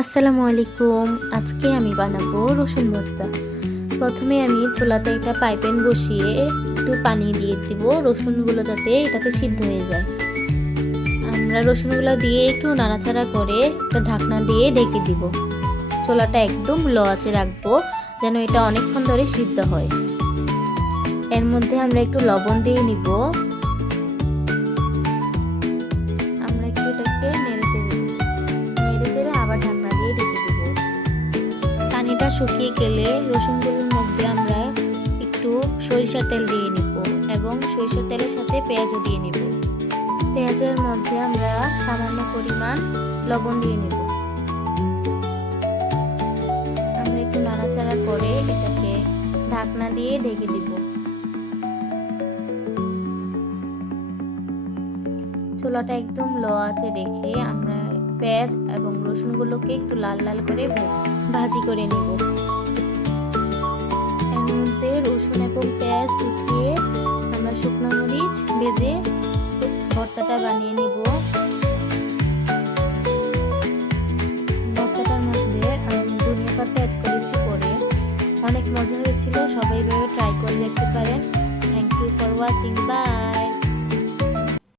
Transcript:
আসসালামু আলাইকুম। আজকে আমি বানাবো রসুন ভর্তা। প্রথমে আমি চুলাতে একটা পাইপ্যান বসিয়ে একটু পানি দিয়ে দিব রসুনগুলো যাতে এটাতে সিদ্ধ হয়ে যায়। আমরা রসুনগুলো দিয়ে একটু নাড়াচাড়া করে একটা ঢাকনা দিয়ে ঢেকে দিব। চুলাটা একদম লো আঁচে রাখবো যেন এটা অনেকক্ষণ ধরে সিদ্ধ হয়। এর মধ্যে আমরা একটু লবণ দিয়ে নিব। আমরা একটু এটাকে নেড়ে চেড়ে আবার ঢাকনা দিয়ে ঢেকে দিব। পানিটা শুকিয়ে গেলে রসুনগুলোর মধ্যে আমরা একটু সরিষার তেল দিয়ে নিব এবং সরিষার তেলের সাথে পেঁয়াজও দিয়ে নিব। পেঁয়াজের মধ্যে আমরা সামান্য পরিমাণ লবণ দিয়ে নিব। আমরা একটু নাড়াচাড়া করে এটাকে ঢাকনা দিয়ে ঢেকে দিব। চুলাটা একদম লো আঁচে রেখে আমরা পেঁয়াজ এবং রসুনগুলোকে একটু লাল লাল করে ভাজি করে নেব। এর মধ্যে রসুন এবং পেঁয়াজ উঠিয়ে আমরা শুকনো মরিচ ভেজে ভর্তাটা বানিয়ে নিব। ভর্তাটার মধ্যে আমি ধনিয়া পাতা অ্যাড করেছি পরে। অনেক মজা হয়েছিল, সবাই এভাবে ট্রাই করে দেখতে পারেন। Thank you for watching, by.